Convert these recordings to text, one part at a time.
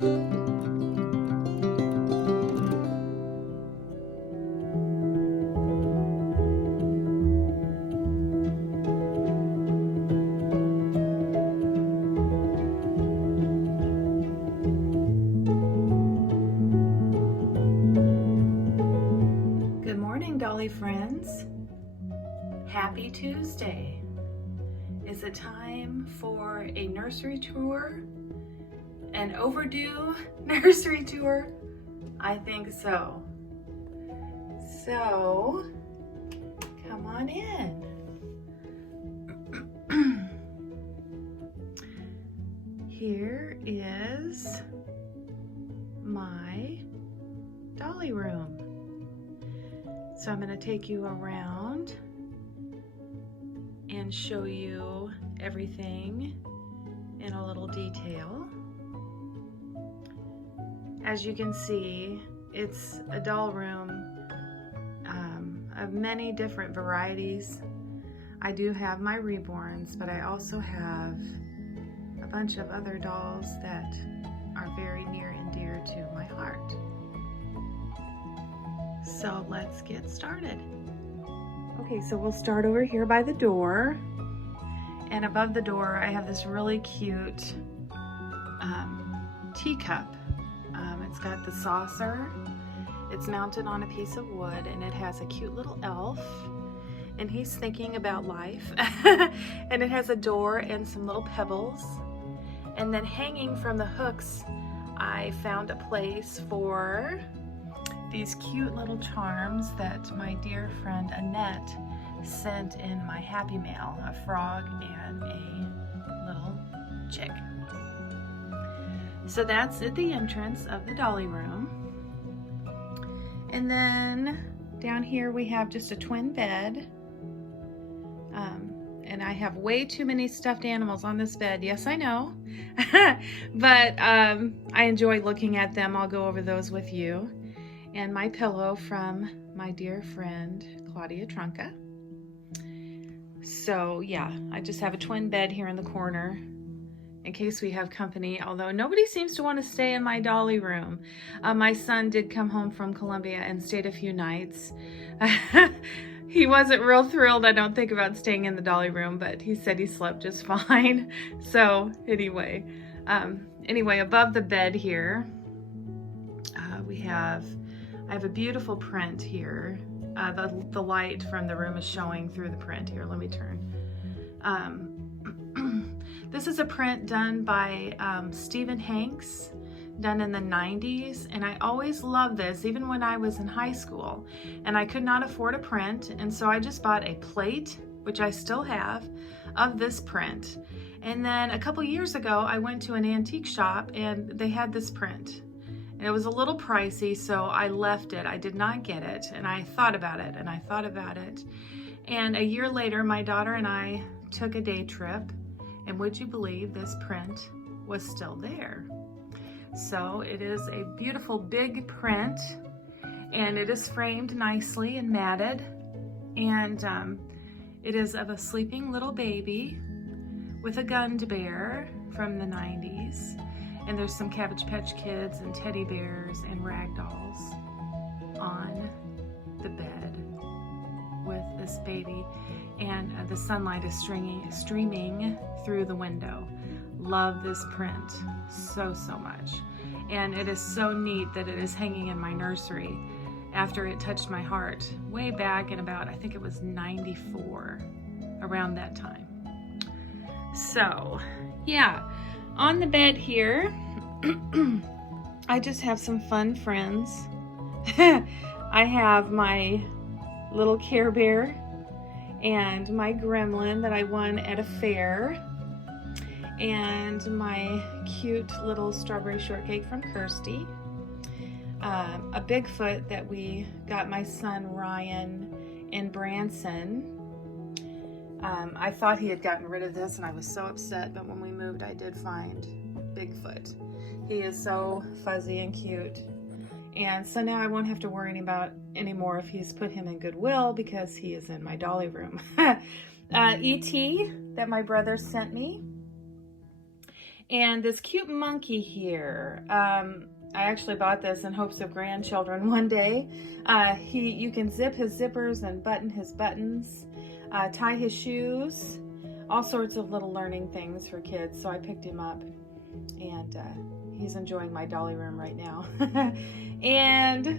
Good morning, Dolly friends. Happy Tuesday. Is it time for a nursery tour? An overdue nursery tour? I think so. So, come on in. Here is my Dolly room. So I'm going to take you around and show you everything in a little detail. As you can see, it's a doll room of many different varieties. I do have my reborns, but I also have a bunch of other dolls that are very near and dear to my heart. So let's get started. Okay, so we'll start over here by the door. And above the door, I have this really cute teacup. It's got the saucer. It's mounted on a piece of wood, and it has a cute little elf. And he's thinking about life. And it has a door and some little pebbles. And then hanging from the hooks, I found a place for these cute little charms that my dear friend Annette sent in my Happy Mail, a frog and a little chick. So that's at the entrance of the Dolly room. And then down here we have just a twin bed. And I have way too many stuffed animals on this bed. Yes, I know. But I enjoy looking at them. I'll go over those with you. And my pillow from my dear friend Claudia Trunca. So yeah, I just have a twin bed here in the corner in case we have company, although nobody seems to want to stay in my Dolly room. My son did come home from Columbia and stayed a few nights. He wasn't real thrilled, I don't think, about staying in the Dolly room, but he said he slept just fine. So anyway, above the bed here, I have a beautiful print here. The light from the room is showing through the print here. Let me turn. This is a print done by Stephen Hanks, done in the 90s. And I always loved this, even when I was in high school. And I could not afford a print. And so I just bought a plate, which I still have, of this print. And then a couple years ago, I went to an antique shop and they had this print. And it was a little pricey, so I left it. I did not get it. And I thought about it, and I thought about it. And a year later, my daughter and I took a day trip. And would you believe this print was still there? So it is a beautiful big print. And it is framed nicely and matted. And it is of a sleeping little baby with a gun to bear from the 90s. And there's some Cabbage Patch Kids and teddy bears and rag dolls on the bed with this baby. And the sunlight is streaming through the window. Love this print so much. And it is so neat that it is hanging in my nursery after it touched my heart way back in about, I think it was 94, around that time. So, yeah. On the bed here, I just have some fun friends. I have my little Care Bear and my gremlin that I won at a fair, and my cute little strawberry shortcake from Kirsty, a Bigfoot that we got my son Ryan in Branson. I thought he had gotten rid of this and I was so upset, but when we moved I did find Bigfoot. He is so fuzzy and cute. And so now I won't have to worry about anymore if he's put him in Goodwill because he is in my Dolly room. E.T. that my brother sent me. And this cute monkey here, I actually bought this in hopes of grandchildren one day. You can zip his zippers and button his buttons, tie his shoes, all sorts of little learning things for kids. So I picked him up, and he's enjoying my dolly room right now. And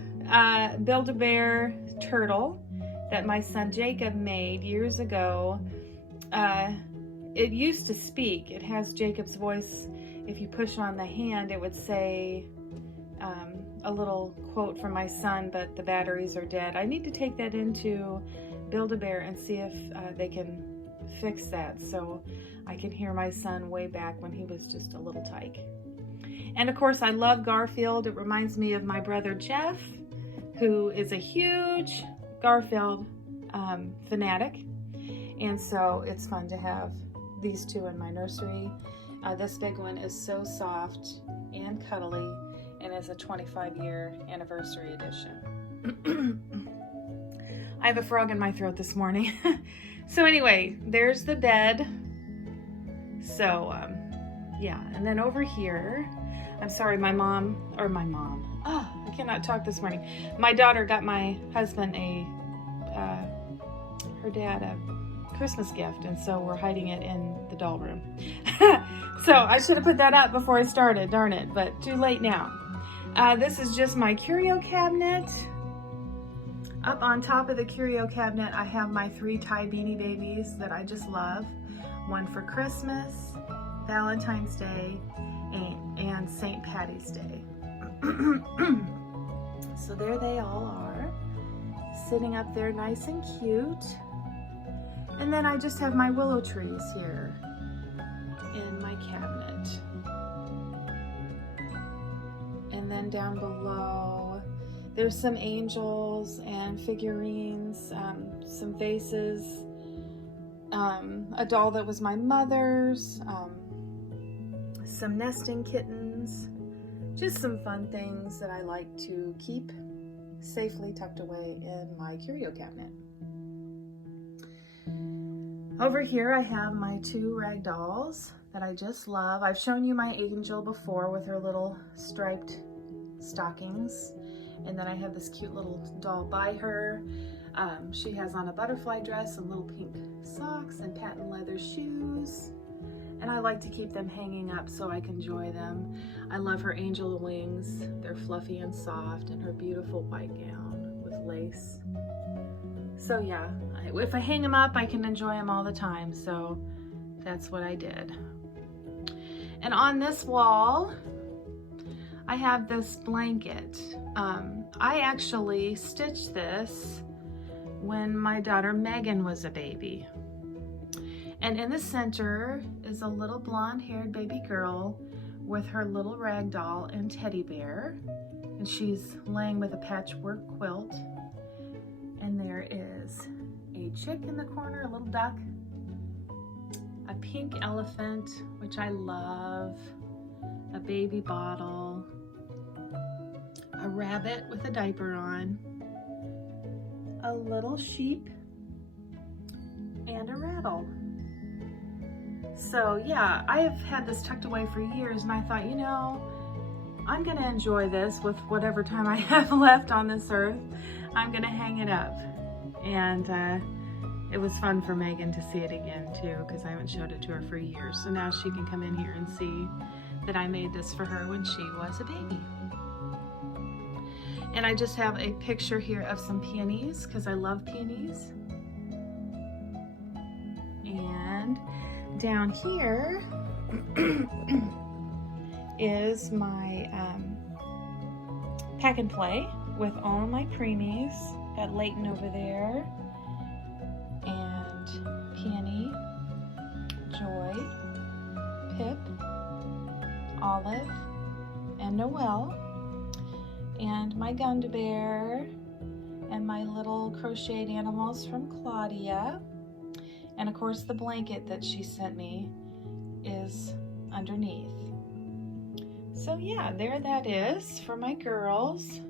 Build-A-Bear turtle that my son Jacob made years ago. It used to speak. It has Jacob's voice. If you push on the hand, it would say a little quote from my son, but the batteries are dead. I need to take that into Build-A-Bear and see if they can fix that so I can hear my son way back when he was just a little tyke. And of course, I love Garfield. It reminds me of my brother Jeff, who is a huge Garfield fanatic. And so it's fun to have these two in my nursery. This big one is so soft and cuddly, and is a 25-year anniversary edition. I have a frog in my throat this morning. So anyway, there's the bed. So yeah, and then over here, I'm sorry, my I cannot talk this morning. My daughter got my husband her dad a Christmas gift, and so we're hiding it in the doll room. So I should have put that up before I started, darn it, but too late now. This is just my Curio cabinet. Up on top of the Curio cabinet, I have my 3 tie beanie babies that I just love. One for Christmas, Valentine's Day, and St. Patty's Day. So there they all are, sitting up there nice and cute. And then I just have my willow trees here in my cabinet. And then down below, there's some angels and figurines, some vases, a doll that was my mother's, some nesting kittens, just some fun things that I like to keep safely tucked away in my Curio cabinet. Over here I have my 2 rag dolls that I just love. I've shown you my angel before with her little striped stockings. And then I have this cute little doll by her. She has on a butterfly dress and little pink socks and patent leather shoes. And I like to keep them hanging up so I can enjoy them. I love her angel wings. They're fluffy and soft, and her beautiful white gown with lace. So yeah, if I hang them up, I can enjoy them all the time. So that's what I did. And on this wall, I have this blanket. I actually stitched this when my daughter Megan was a baby. And in the center is a little blonde-haired baby girl with her little rag doll and teddy bear. And she's laying with a patchwork quilt. And there is a chick in the corner, a little duck, a pink elephant, which I love, a baby bottle, a rabbit with a diaper on, a little sheep, and a rattle. So yeah, I have had this tucked away for years, and I thought, you know, I'm gonna enjoy this with whatever time I have left on this earth. I'm gonna hang it up. And it was fun for Megan to see it again too, because I haven't showed it to her for years. So now she can come in here and see that I made this for her when she was a baby. And I just have a picture here of some peonies, because I love peonies. And down here is my pack and play with all my preemies. Got Layton over there, and Peony, Joy, Pip, Olive, and Noelle, and my Gunda-Bear, and my little crocheted animals from Claudia. And of course the blanket that she sent me is underneath. So yeah, there that is for my girls.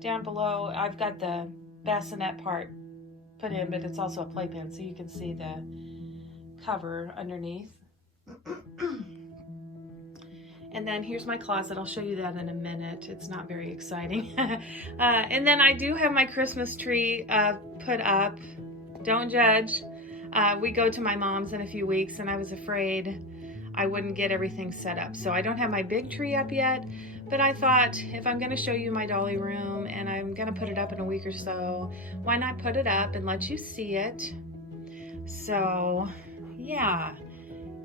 Down below, I've got the bassinet part put in, but it's also a playpen, so you can see the cover underneath. And then here's my closet. I'll show you that in a minute. It's not very exciting. And then I do have my Christmas tree put up. Don't judge. We go to my mom's in a few weeks, and I was afraid I wouldn't get everything set up. So I don't have my big tree up yet, but I thought if I'm going to show you my Dolly room and I'm going to put it up in a week or so, why not put it up and let you see it? So yeah,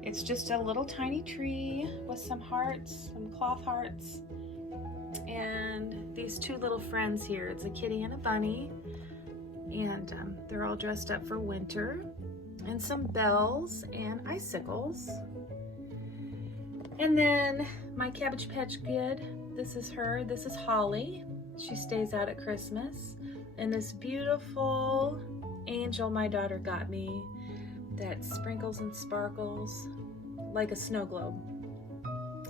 it's just a little tiny tree with some hearts, some cloth hearts, and these two little friends here. It's a kitty and a bunny, and they're all dressed up for winter, and some bells and icicles. And then my Cabbage Patch Kid, this is her, this is Holly. She stays out at Christmas. And this beautiful angel my daughter got me that sprinkles and sparkles like a snow globe.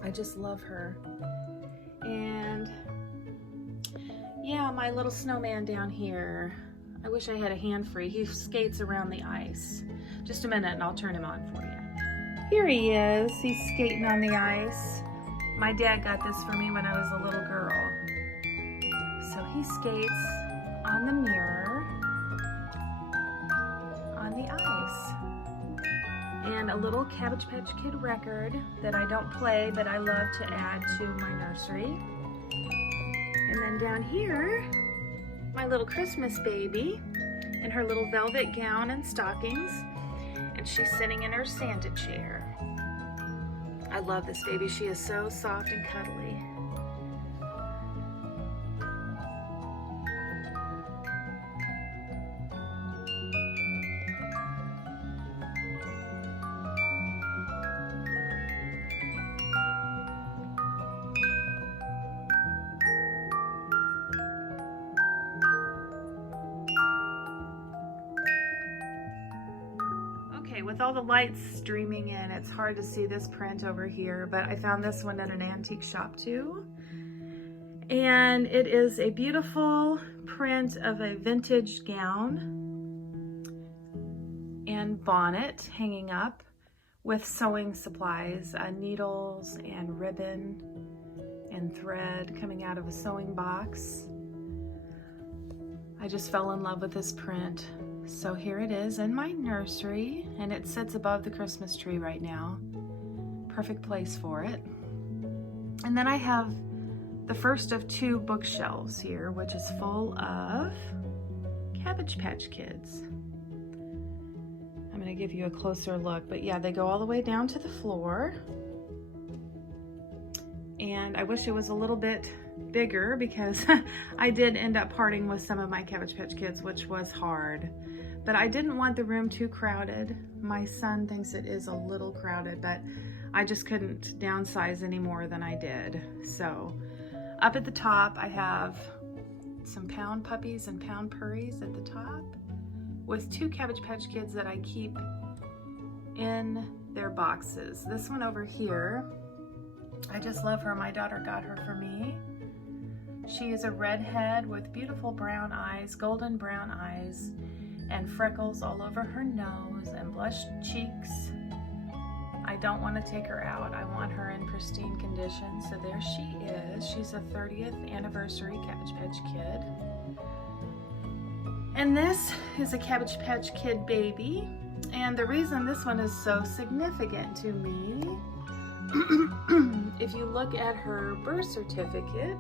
I just love her. And yeah, my little snowman down here. I wish I had a hand free. He skates around the ice. Just a minute and I'll turn him on for you. Here he is. He's skating on the ice. My dad got this for me when I was a little girl. So he skates on the mirror on the ice. And a little Cabbage Patch Kid record that I don't play, but I love to add to my nursery. And then down here, my little Christmas baby in her little velvet gown and stockings. And she's sitting in her Santa chair. I love this baby. She is so soft and cuddly. With all the lights streaming in, it's hard to see this print over here, but I found this one at an antique shop too. And it is a beautiful print of a vintage gown and bonnet hanging up with sewing supplies, needles and ribbon and thread coming out of a sewing box. I just fell in love with this print. So here it is in my nursery, and it sits above the Christmas tree right now. Perfect place for it. And then I have the first of two bookshelves here, which is full of Cabbage Patch Kids. I'm going to give you a closer look, but yeah, they go all the way down to the floor. And I wish it was a little bit bigger because I did end up parting with some of my Cabbage Patch Kids, which was hard. But I didn't want the room too crowded. My son thinks it is a little crowded, but I just couldn't downsize any more than I did. So up at the top, I have some pound puppies and pound purries at the top with two Cabbage Patch Kids that I keep in their boxes. This one over here, I just love her. My daughter got her for me. She is a redhead with beautiful brown eyes, golden brown eyes, and freckles all over her nose and blushed cheeks. I don't want to take her out. I want her in pristine condition. So there she is. She's a 30th anniversary Cabbage Patch Kid. And this is a Cabbage Patch Kid baby. And the reason this one is so significant to me, if you look at her birth certificate,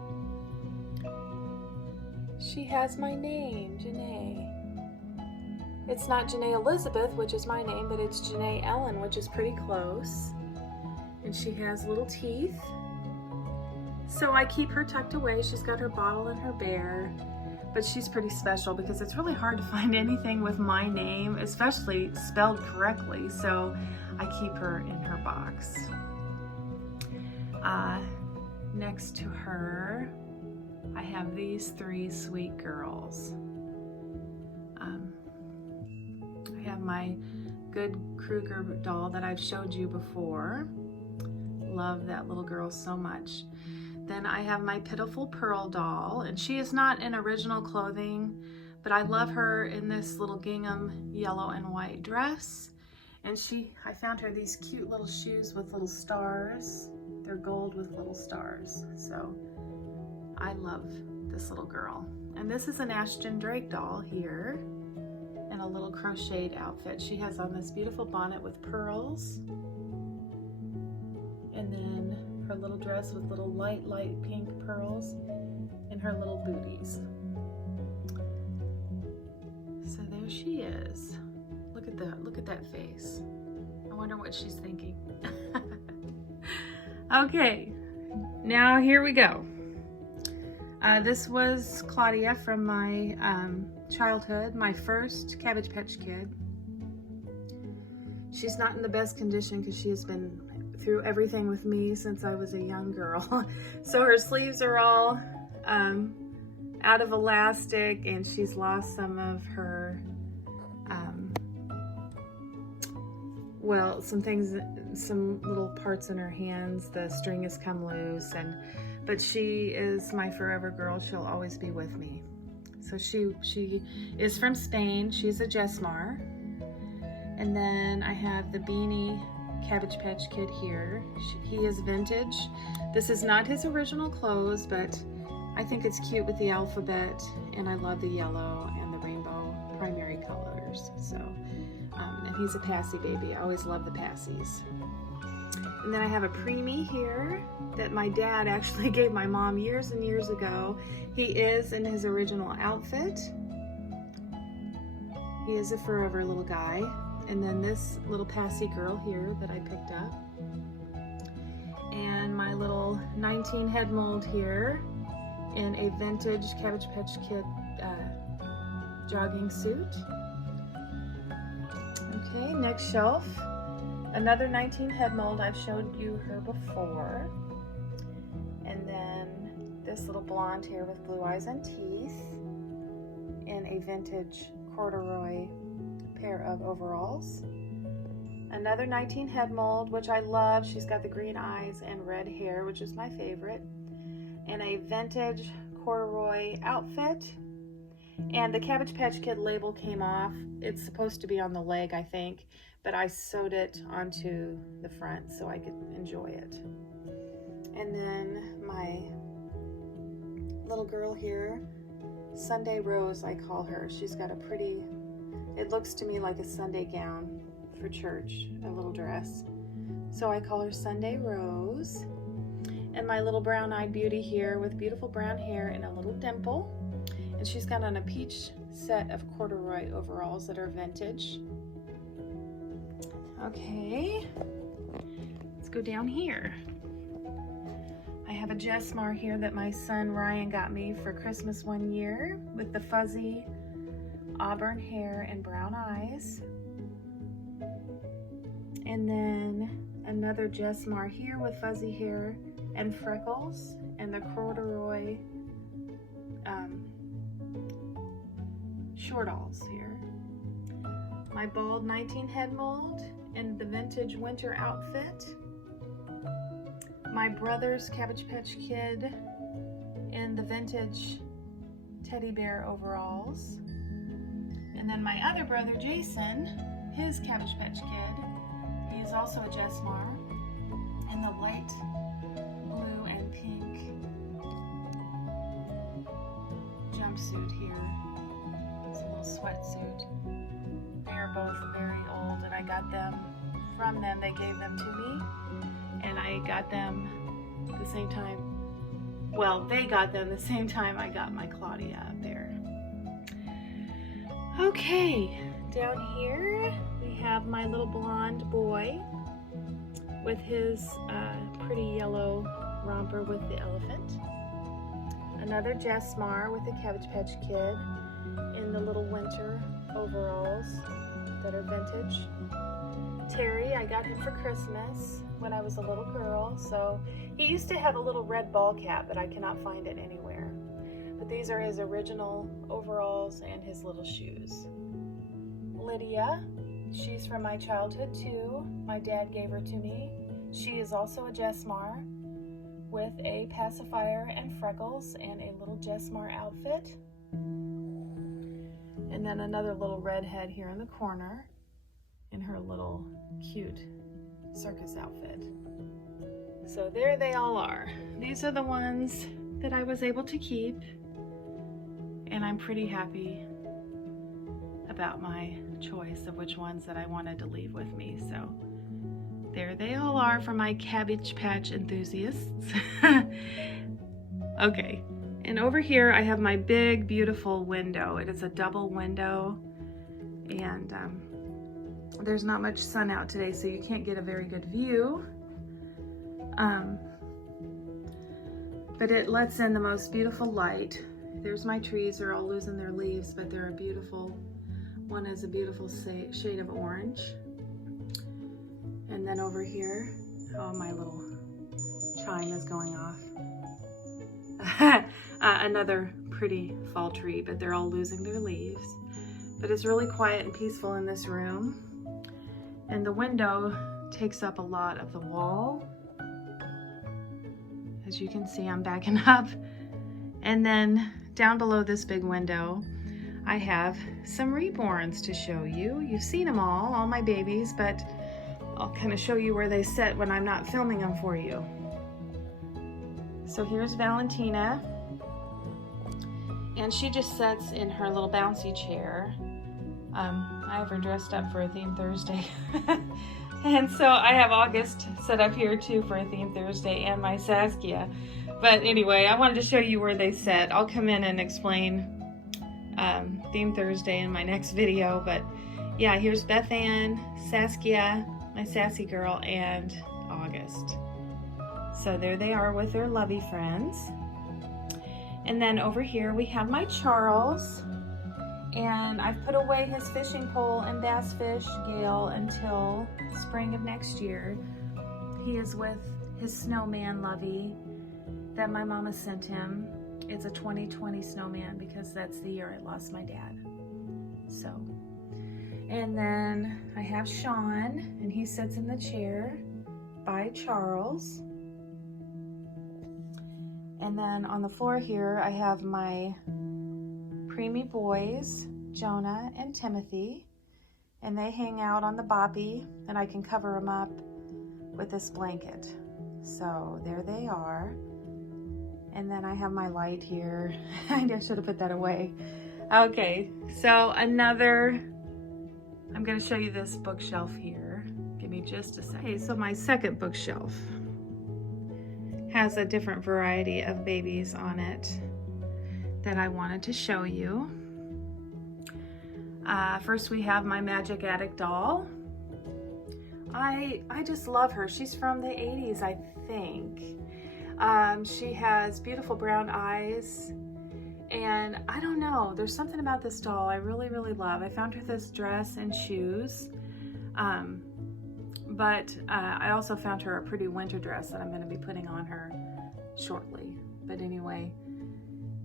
she has my name, Janae. It's not Janae Elizabeth, which is my name, but it's Janae Ellen, which is pretty close. And she has little teeth. So I keep her tucked away. She's got her bottle and her bear, but she's pretty special because it's really hard to find anything with my name, especially spelled correctly. So I keep her in her box. Next to her, I have these three sweet girls. I have my good Kruger doll that I've showed you before. Love that little girl so much. Then I have my Pitiful Pearl doll, and she is not in original clothing, but I love her in this little gingham yellow and white dress. And I found her these cute little shoes with little stars. They're gold with little stars. So I love this little girl. And this is an Ashton Drake doll here in a little crocheted outfit. She has on this beautiful bonnet with pearls. And then her little dress with little light pink pearls and her little booties. So there she is. Look at that face. I wonder what she's thinking. Okay, now here we go. This was Claudia from my childhood, my first Cabbage Patch Kid. She's not in the best condition because she has been through everything with me since I was a young girl. So her sleeves are all out of elastic, and she's lost some of her, well, some little parts in her hands. The string has come loose, but she is my forever girl. She'll always be with me. So she is from Spain. She's a Jesmar. And then I have the beanie Cabbage Patch Kid here. He is vintage. This is not his original clothes, but I think it's cute with the alphabet, and I love the yellow and the rainbow primary colors. So, and he's a passy baby. I always love the passies. And then I have a preemie here that my dad actually gave my mom years and years ago. He is in his original outfit. He is a forever little guy. And then this little passy girl here that I picked up. And my little 19 head mold here in a vintage Cabbage Patch Kid jogging suit. Okay, next shelf. Another 19 head mold. I've showed you her before. And then this little blonde here with blue eyes and teeth in a vintage corduroy pair of overalls. Another 19 head mold, which I love. She's got the green eyes and red hair, which is my favorite. And a vintage corduroy outfit. And the Cabbage Patch Kid label came off. It's supposed to be on the leg, I think, but I sewed it onto the front so I could enjoy it. And then my little girl here, Sunday Rose, I call her. She's got a pretty, it looks to me like a Sunday gown for church, a little dress. So I call her Sunday Rose. And my little brown-eyed beauty here with beautiful brown hair and a little dimple. And she's got on a peach set of corduroy overalls that are vintage. Okay, let's go down here. I have a Jesmar here that my son Ryan got me for Christmas one year with the fuzzy auburn hair and brown eyes. And then another Jesmar here with fuzzy hair and freckles and the corduroy shortalls here. My bald 19 head mold in the vintage winter outfit. My brother's Cabbage Patch Kid in the vintage teddy bear overalls. And then my other brother Jason, his Cabbage Patch Kid, he is also a Jesmar in the light blue and pink jumpsuit here. It's a little sweatsuit. They are both very old, and I got them from them. They gave them to me, and I got them the same time. Well, they got them the same time I got my Claudia up there. Okay, down here we have my little blonde boy with his pretty yellow romper with the elephant. Another Jesmar with the Cabbage Patch Kid in the little winter overalls that are vintage. Terry, I got him for Christmas when I was a little girl. So he used to have a little red ball cap, but I cannot find it anywhere. But these are his original overalls and his little shoes. Lydia, she's from my childhood too. My dad gave her to me. She is also a Jesmar with a pacifier and freckles and a little Jesmar outfit. And then another little redhead here in the corner in her little cute circus outfit. So there they all are. These are the ones that I was able to keep, and I'm pretty happy about my choice of which ones that I wanted to leave with me. So there they all are for my Cabbage Patch enthusiasts. Okay, and over here I have my big beautiful window. It is a double window, and there's not much sun out today, so you can't get a very good view. But it lets in the most beautiful light. There's my trees, they're all losing their leaves, but they're a beautiful, one is a beautiful shade of orange. And then over here, oh, my little chime is going off. Another pretty fall tree, but they're all losing their leaves. But it's really quiet and peaceful in this room. And the window takes up a lot of the wall. As you can see, I'm backing up. And then down below this big window, I have some reborns to show you. You've seen them all my babies, but I'll kind of show you where they sit when I'm not filming them for you. So here's Valentina, and she just sits in her little bouncy chair. I have her dressed up for a theme Thursday. And so I have August set up here too for a theme Thursday, and my Saskia. But anyway, I wanted to show you where they sit. I'll come in and explain theme Thursday in my next video. But yeah, here's Beth Ann, Saskia, my sassy girl, and August. So there they are with their lovey friends. And then over here we have my Charles. And I've put away his fishing pole and bass fish Gale until spring of next year. He is with his snowman Lovey that my mama sent him. It's a 2020 snowman because that's the year I lost my dad. So, and then I have Sean, and he sits in the chair by Charles. And then on the floor here I have my preemie boys, Jonah and Timothy, and they hang out on the boppy, and I can cover them up with this blanket. So there they are. And then I have my light here. I should have put that away. Okay, so I'm gonna show you this bookshelf here. Give me just a second. Okay, so my second bookshelf has a different variety of babies on it that I wanted to show you. First we have my Magic Attic doll. I just love her. She's from the 80s, I think. She has beautiful brown eyes, and I don't know, there's something about this doll I really, really love. I found her this dress and shoes, but I also found her a pretty winter dress that I'm going to be putting on her shortly. But anyway,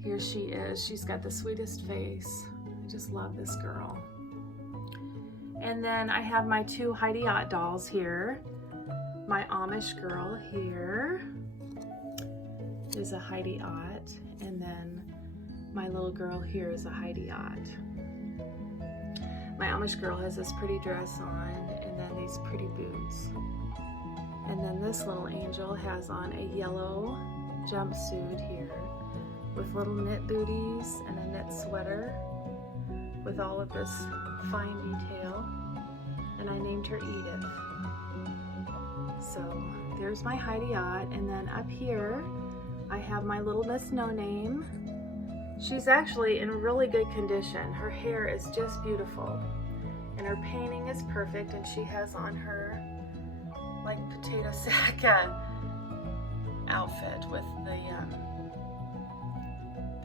here she is. She's got the sweetest face. I just love this girl. And then I have my two Heidi-Ott dolls here. My Amish girl here is a Heidi-Ott, and then my little girl here is a Heidi-Ott. My Amish girl has this pretty dress on, and then these pretty boots. And then this little angel has on a yellow jumpsuit here with little knit booties and a knit sweater with all of this fine detail, and I named her Edith. So there's my Heidi-Ott, and then up here I have my little Miss No Name. She's actually in really good condition. Her hair is just beautiful, and her painting is perfect, and she has on her like potato sack outfit with the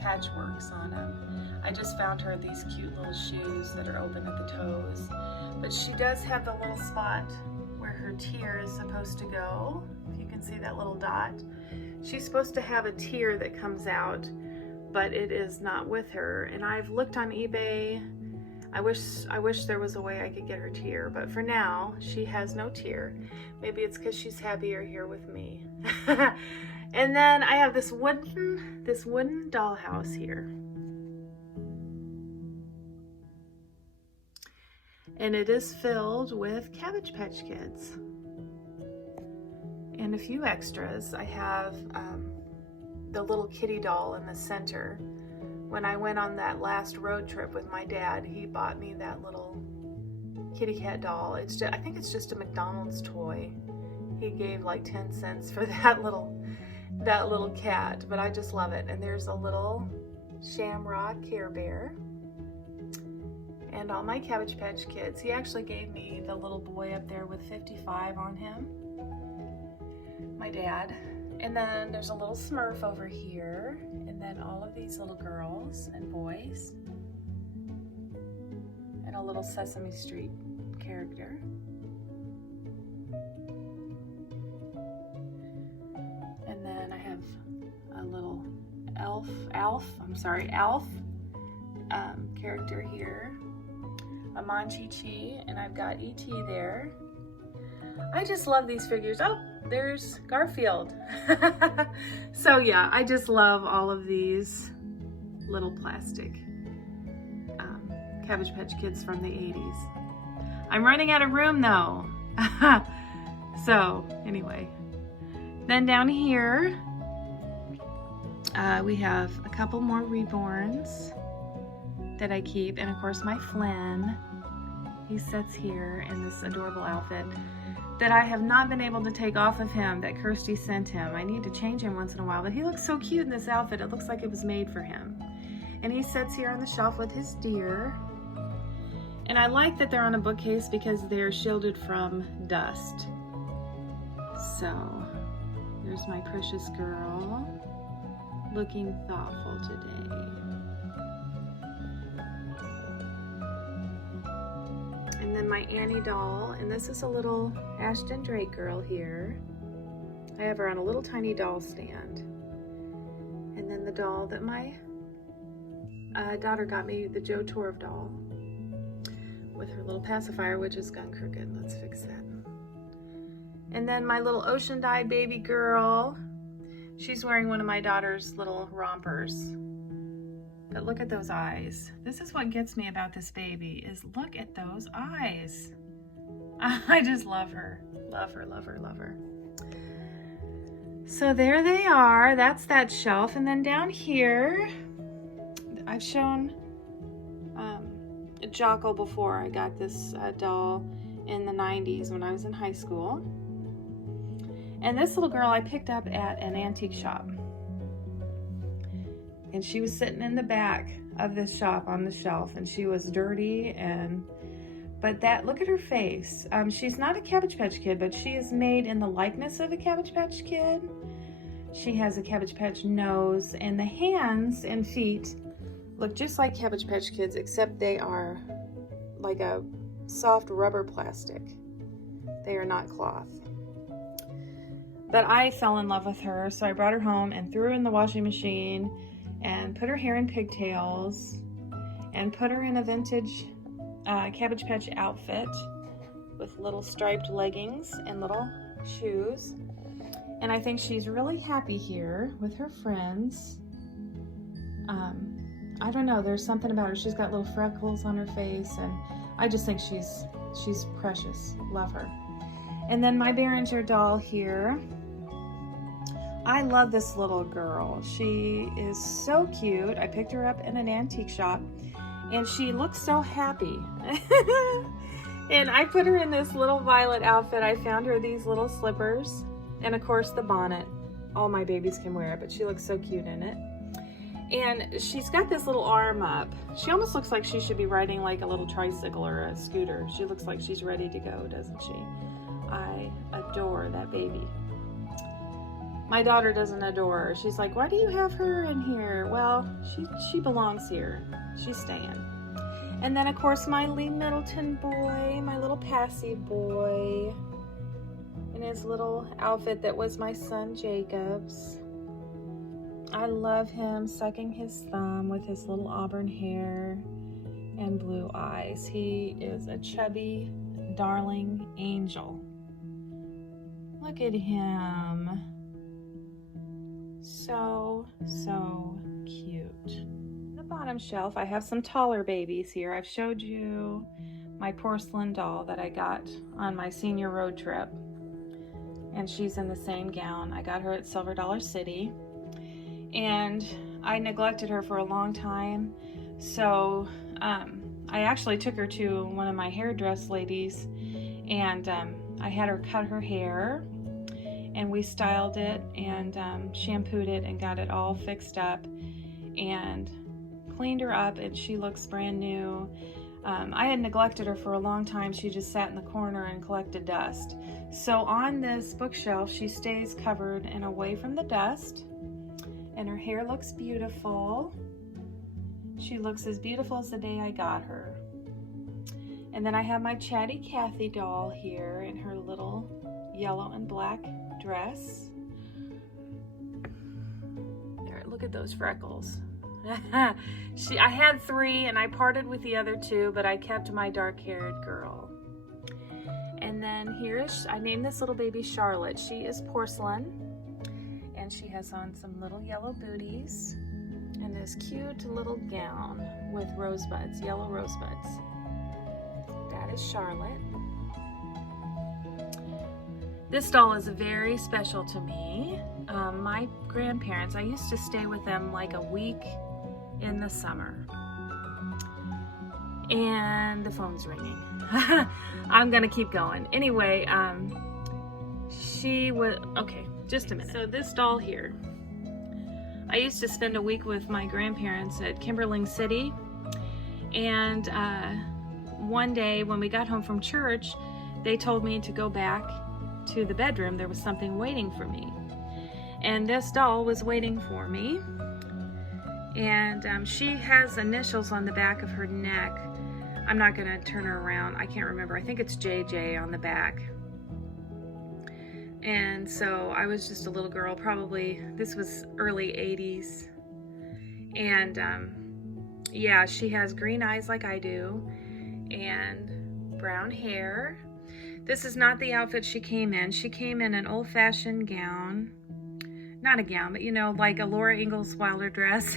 patchworks on them. I just found her these cute little shoes that are open at the toes, but she does have the little spot where her tear is supposed to go. If you can see that little dot, she's supposed to have a tear that comes out, but it is not with her. And I've looked on eBay. I wish there was a way I could get her tear, but for now she has no tear. Maybe it's because she's happier here with me. And then I have this wooden dollhouse here. And it is filled with Cabbage Patch Kids. and a few extras. I have the little kitty doll in the center. When I went on that last road trip with my dad, he bought me that little kitty cat doll. It's just, I think it's just a McDonald's toy. He gave like 10 cents for that little cat, but I just love it. And there's a little Shamrock Care Bear. And all my Cabbage Patch Kids. He actually gave me the little boy up there with 55 on him, my dad. And then there's a little Smurf over here, and then all of these little girls and boys, and a little Sesame Street character. And then I have a little Alf character here, a Mon-Chi-Chi, and I've got E.T. there. I just love these figures. Oh, there's Garfield. So yeah, I just love all of these little plastic Cabbage Patch Kids from the 80s. I'm running out of room though. So anyway, then down here we have a couple more reborns that I keep, and of course my Flynn. He sits here in this adorable outfit that I have not been able to take off of him, that Kirsty sent him. I need to change him once in a while, but he looks so cute in this outfit. It looks like it was made for him. And he sits here on the shelf with his deer. And I like that they're on a bookcase because they're shielded from dust. So there's my precious girl, looking thoughtful today. And then my Annie doll, and this is a little Ashton Drake girl here. I have her on a little tiny doll stand. And then the doll that my daughter got me, the Joe Torv doll, with her little pacifier, which is gone crooked. Let's fix that. And then my little ocean-dyed baby girl. She's wearing one of my daughter's little rompers. But look at those eyes. This is what gets me about this baby, is look at those eyes. I just love her. Love her, love her, love her. So there they are. That's that shelf. And then down here, I've shown Jocko before. I got this doll in the 90s when I was in high school. And this little girl I picked up at an antique shop. And she was sitting in the back of this shop on the shelf, and she was dirty, but look at her face. She's not a Cabbage Patch Kid, but she is made in the likeness of a Cabbage Patch Kid. She has a Cabbage Patch nose, and the hands and feet look just like Cabbage Patch Kids, except they are like a soft rubber plastic. They are not cloth. But I fell in love with her, so I brought her home and threw her in the washing machine and put her hair in pigtails and put her in a vintage Cabbage Patch outfit with little striped leggings and little shoes. And I think she's really happy here with her friends. I don't know, there's something about her. She's got little freckles on her face, and I just think she's precious. Love her. And then my Behringer doll here. I love this little girl. She is so cute. I picked her up in an antique shop, and she looks so happy. And I put her in this little violet outfit. I found her these little slippers, and of course the bonnet. All my babies can wear it, but she looks so cute in it. And she's got this little arm up. She almost looks like she should be riding like a little tricycle or a scooter. She looks like she's ready to go, doesn't she? I adore that baby. My daughter doesn't adore her. She's like, why do you have her in here? Well, she belongs here. She's staying. And then, of course, my Lee Middleton boy, my little Passy boy, in his little outfit that was my son Jacob's. I love him sucking his thumb with his little auburn hair and blue eyes. He is a chubby, darling angel. Look at him. So cute. The bottom shelf, I have some taller babies here. I've showed you my porcelain doll that I got on my senior road trip. and she's in the same gown. I got her at Silver Dollar City, and I neglected her for a long time, so I actually took her to one of my hairdress ladies, and I had her cut her hair, and we styled it and shampooed it and got it all fixed up and cleaned her up, and she looks brand new. I had neglected her for a long time. She just sat in the corner and collected dust. So on this bookshelf, she stays covered and away from the dust, and her hair looks beautiful. She looks as beautiful as the day I got her. And then I have my Chatty Cathy doll here in her little yellow and black dress. There, look at those freckles. I had 3 and I parted with the other 2, but I kept my dark-haired girl. And then I named this little baby Charlotte. She is Porcelain, and she has on some little yellow booties and this cute little gown with rosebuds, yellow rosebuds. That is Charlotte. This doll is very special to me. My grandparents, I used to stay with them like a week in the summer. And the phone's ringing. I'm gonna keep going. Anyway, okay, just a minute. So this doll here, I used to spend a week with my grandparents at Kimberling City, and one day when we got home from church, they told me to go back to the bedroom. There was something waiting for me, and this doll was waiting for me, and she has initials on the back of her neck. I'm not gonna turn her around. I can't remember. I think it's JJ on the back. And so I was just a little girl, probably, this was early 80s. And yeah, she has green eyes like I do, and brown hair. This is not the outfit she came in. She came in an old-fashioned gown. Not a gown, but you know, like a Laura Ingalls Wilder dress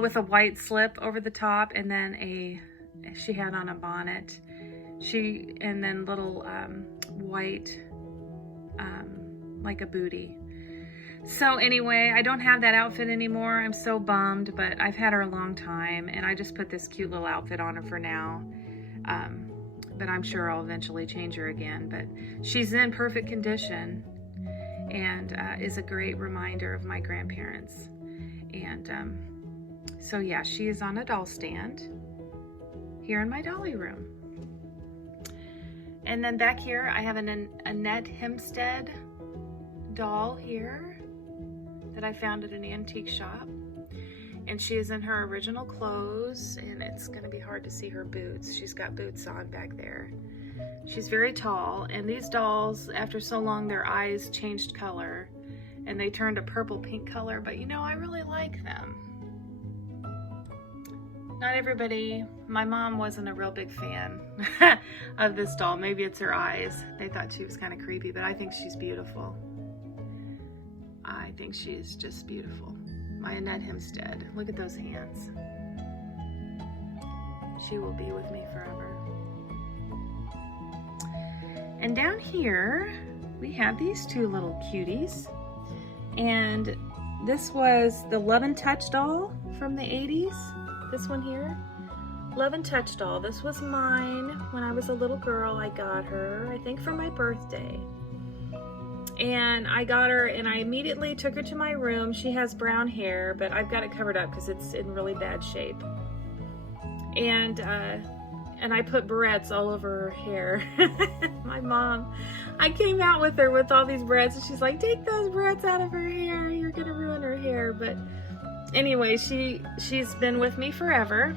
with a white slip over the top, and then she had on a bonnet. And then little white, like a booty. So anyway, I don't have that outfit anymore. I'm so bummed, but I've had her a long time, and I just put this cute little outfit on her for now. But I'm sure I'll eventually change her again. But she's in perfect condition, and is a great reminder of my grandparents. And so yeah, she is on a doll stand here in my dolly room. And then back here, I have an Annette Hempstead doll here that I found at an antique shop. And she is in her original clothes, and it's gonna be hard to see her boots. She's got boots on back there. She's very tall, and these dolls, after so long, their eyes changed color, and they turned a purple-pink color, but you know, I really like them. Not everybody, my mom wasn't a real big fan of this doll. Maybe it's her eyes. They thought she was kind of creepy, but I think she's beautiful. I think she's just beautiful. My Annette Hempstead. Look at those hands. She will be with me forever. And down here, we have these 2 little cuties. And this was the Love and Touch doll from the 80s. This one here, Love and Touch doll. This was mine when I was a little girl. I got her, I think, for my birthday. And I got her, and I immediately took her to my room. She has brown hair, but I've got it covered up because it's in really bad shape. And I put barrettes all over her hair. My mom, I came out with her with all these barrettes, and she's like, take those barrettes out of her hair. You're gonna ruin her hair. But anyway, she's been with me forever.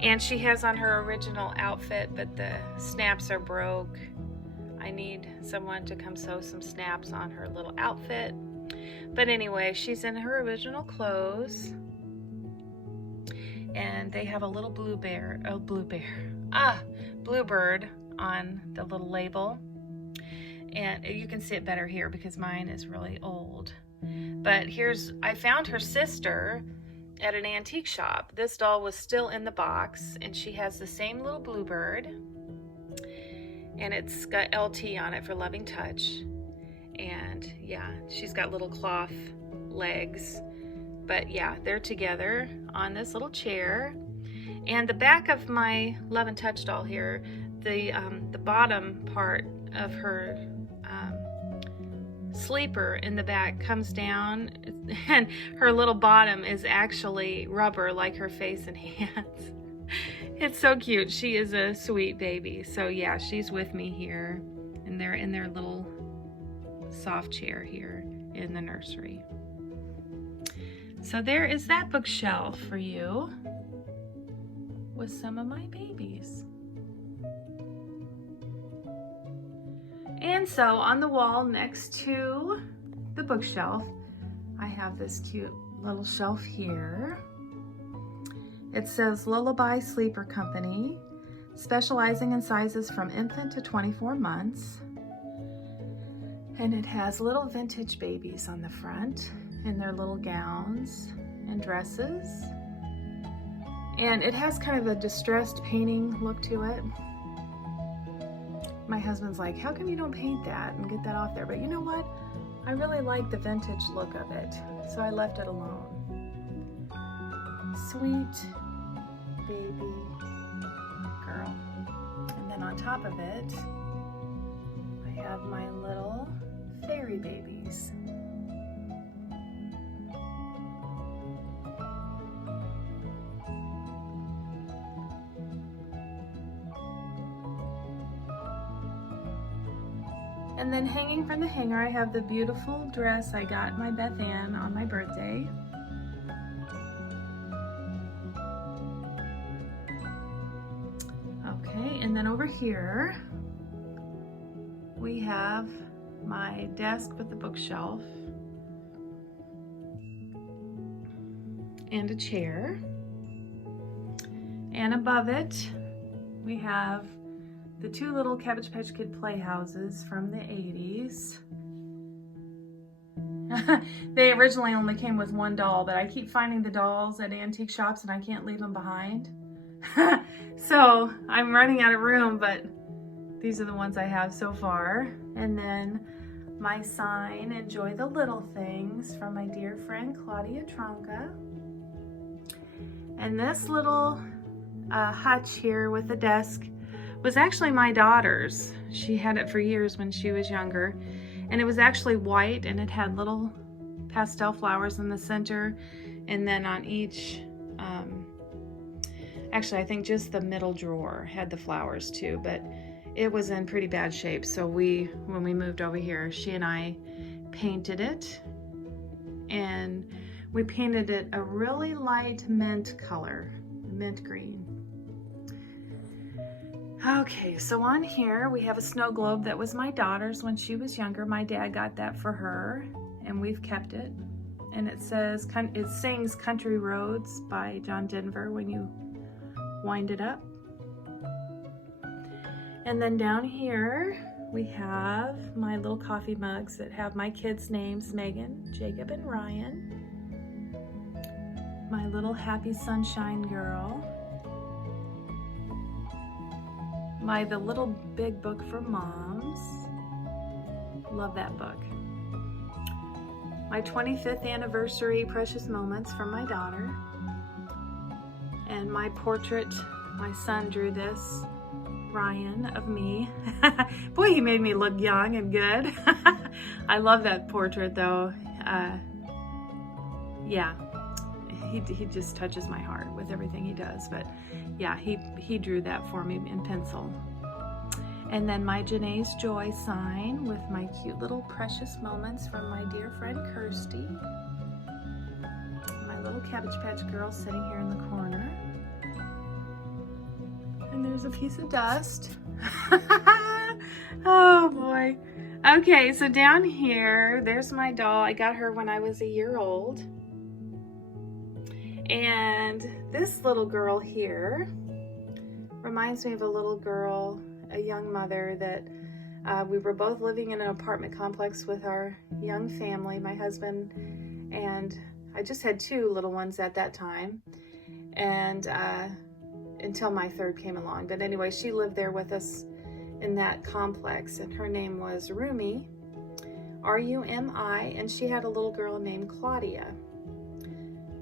And she has on her original outfit, but the snaps are broke. I need someone to come sew some snaps on her little outfit. But anyway, she's in her original clothes. And they have a little bluebird on the little label. And you can see it better here because mine is really old. But I found her sister at an antique shop. This doll was still in the box, and she has the same little bluebird. And it's got LT on it for Loving Touch. And yeah, she's got little cloth legs. But yeah, they're together on this little chair. And the back of my Love and Touch doll here, the bottom part of her sleeper in the back comes down, and her little bottom is actually rubber like her face and hands. It's so cute. She is a sweet baby. So yeah, she's with me here, and they're in their little soft chair here in the nursery. So there is that bookshelf for you with some of my babies. And so on the wall next to the bookshelf, I have this cute little shelf here. It says Lullaby Sleeper Company, specializing in sizes from infant to 24 months. And it has little vintage babies on the front in their little gowns and dresses. And it has kind of a distressed painting look to it. My husband's like, how come you don't paint that and get that off there? But you know what? I really like the vintage look of it, so I left it alone. Sweet baby girl. And then on top of it, I have my little fairy babies. And then hanging from the hanger, I have the beautiful dress I got my Beth Ann on my birthday. Okay, and then over here, we have my desk with the bookshelf and a chair. And above it, we have the two little Cabbage Patch Kid playhouses from the 80s. They originally only came with one doll, but I keep finding the dolls at antique shops and I can't leave them behind. So I'm running out of room, but these are the ones I have so far. And then my sign, Enjoy the Little Things, from my dear friend Claudia Tronca. And this little hutch here with the desk was actually my daughter's. She had it for years when she was younger, and it was actually white, and it had little pastel flowers in the center, and then on each, actually I think just the middle drawer had the flowers too, but it was in pretty bad shape. So when we moved over here, she and I painted it, and we painted it a really light mint color, mint green. Okay, so on here we have a snow globe that was my daughter's when she was younger. My dad got that for her, and we've kept it. And it sings Country Roads by John Denver when you wind it up. And then down here we have my little coffee mugs that have my kids' names, Megan, Jacob, and Ryan. My little Happy Sunshine Girl. The Little Big Book for Moms. Love that book. My 25th anniversary Precious Moments from my daughter. And my portrait, my son drew this, Ryan, of me. Boy, he made me look young and good. I love that portrait though. Yeah, he just touches my heart with everything he does. But yeah, he drew that for me in pencil. And then my Janae's Joy sign with my cute little Precious Moments from my dear friend Kirsty. My little Cabbage Patch girl sitting here in the corner. And there's a piece of dust. Oh boy. Okay, so down here, there's my doll. I got her when I was a year old. And this little girl here reminds me of a little girl, a young mother that we were both living in an apartment complex with our young family, my husband, and I just had two little ones at that time, and until my third came along. But anyway, she lived there with us in that complex, and her name was Rumi. R-U-M-I, and she had a little girl named Claudia.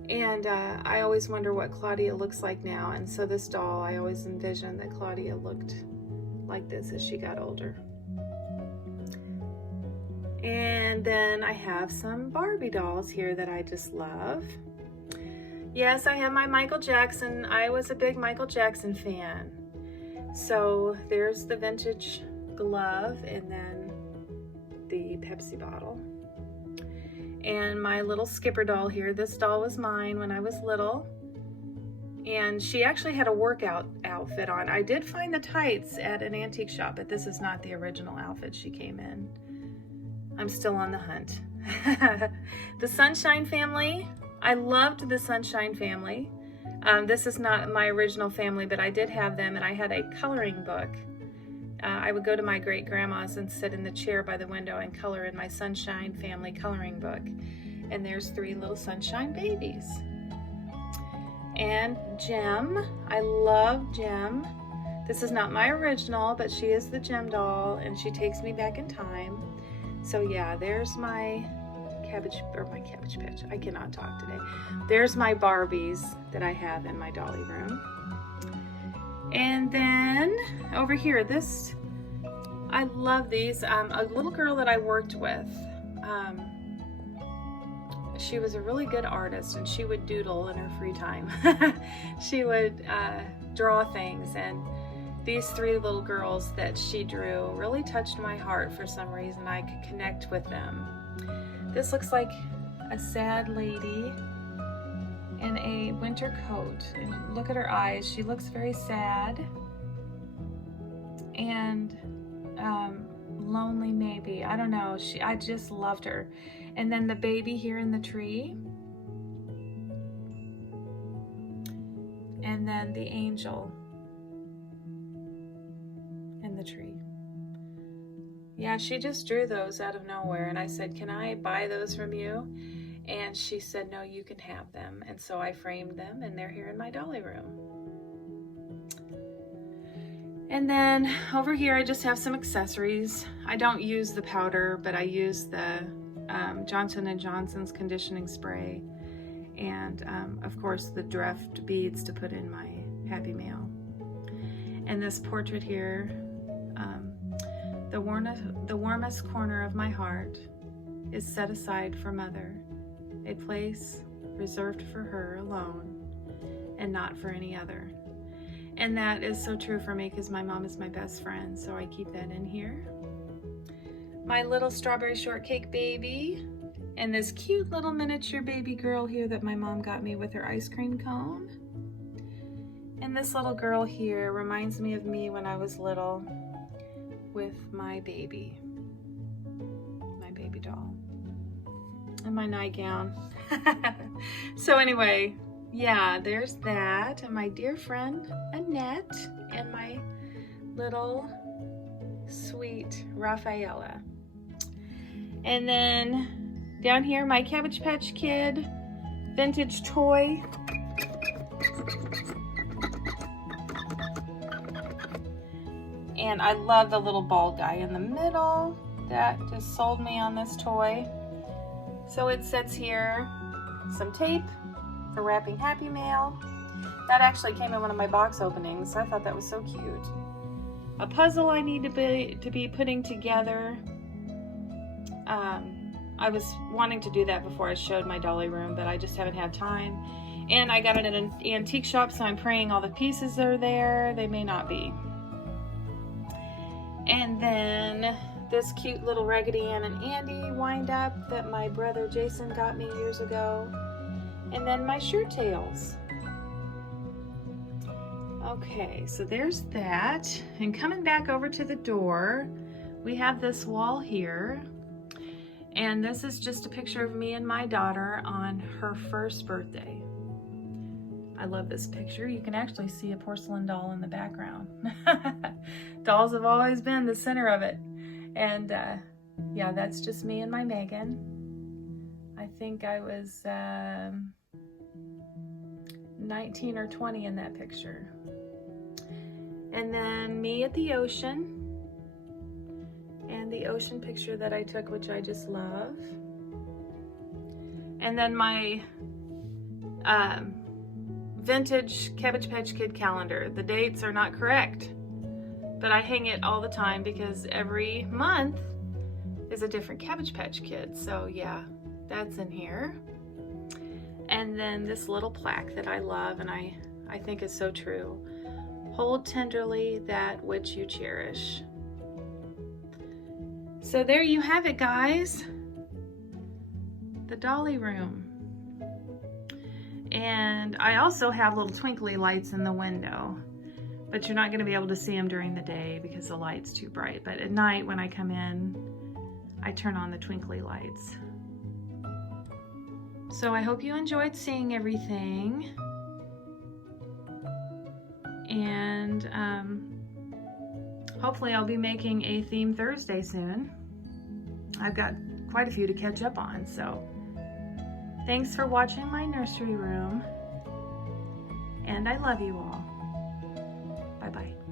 And I always wonder what Claudia looks like now, and so this doll, I always envisioned that Claudia looked like this as she got older. And then I have some Barbie dolls here that I just love. Yes, I have my Michael Jackson. I was a big Michael Jackson fan. So there's the vintage glove and then the Pepsi bottle. And my little Skipper doll here. This doll was mine when I was little. And she actually had a workout outfit on. I did find the tights at an antique shop, but this is not the original outfit she came in. I'm still on the hunt. The Sunshine Family. I loved the Sunshine Family. This is not my original family, but I did have them, and I had a coloring book. I would go to my great-grandma's and sit in the chair by the window and color in my Sunshine Family coloring book. And there's 3 little Sunshine babies. And Gem. I love Gem. This is not my original, but she is the Gem doll, and she takes me back in time. So yeah, there's my Cabbage Patch. I cannot talk today. There's my Barbies that I have in my dolly room. And then over here, this, I love these. A little girl that I worked with, she was a really good artist, and she would doodle in her free time. She would draw things, and these 3 little girls that she drew really touched my heart for some reason. I could connect with them. This looks like a sad lady in a winter coat, and look at her eyes. She looks very sad and lonely, maybe. I don't know. I just loved her. And then the baby here in the tree, and then the angel in the tree. Yeah, she just drew those out of nowhere, and I said, can I buy those from you? And she said, no, you can have them. And so I framed them, and they're here in my dolly room. And then over here, I just have some accessories. I don't use the powder, but I use the Johnson & Johnson's conditioning spray, and of course the drift beads to put in my Happy Mail. And this portrait here, the warmest corner of my heart is set aside for Mother, a place reserved for her alone and not for any other. And that is so true for me, because my mom is my best friend, so I keep that in here. My little strawberry shortcake baby, and this cute little miniature baby girl here that my mom got me with her ice cream cone. And this little girl here reminds me of me when I was little with my baby doll, and my nightgown. So anyway, yeah, there's that, and my dear friend Annette, and my little sweet Rafaela. And then down here, my Cabbage Patch Kid vintage toy. And I love the little bald guy in the middle. That just sold me on this toy. So it sits here, some tape for wrapping Happy Mail. That actually came in one of my box openings, so I thought that was so cute. A puzzle I need to be putting together. I was wanting to do that before I showed my dolly room, but I just haven't had time. And I got it at an antique shop, so I'm praying all the pieces are there. They may not be. And then this cute little Raggedy Ann and Andy wind up that my brother Jason got me years ago. And then my shirt tails. Okay, so there's that. And coming back over to the door, we have this wall here. And this is just a picture of me and my daughter on her first birthday. I love this picture. You can actually see a porcelain doll in the background. Dolls have always been the center of it. And yeah, that's just me and my Megan. I think I was 19 or 20 in that picture. And then me at the ocean. And And the ocean picture that I took, which I just love. And then my vintage Cabbage Patch Kid calendar. The dates are not correct, but I hang it all the time because every month is a different Cabbage Patch Kid. So yeah, that's in here. And then this little plaque that I love and I think is so true. Hold tenderly that which you cherish. So there you have it, guys. The Dolly room. And I also have little twinkly lights in the window, but you're not going to be able to see them during the day because the light's too bright. But at night when I come in, I turn on the twinkly lights. So I hope you enjoyed seeing everything. And hopefully I'll be making a theme Thursday soon. I've got quite a few to catch up on, so thanks for watching my nursery room, and I love you all. Bye-bye.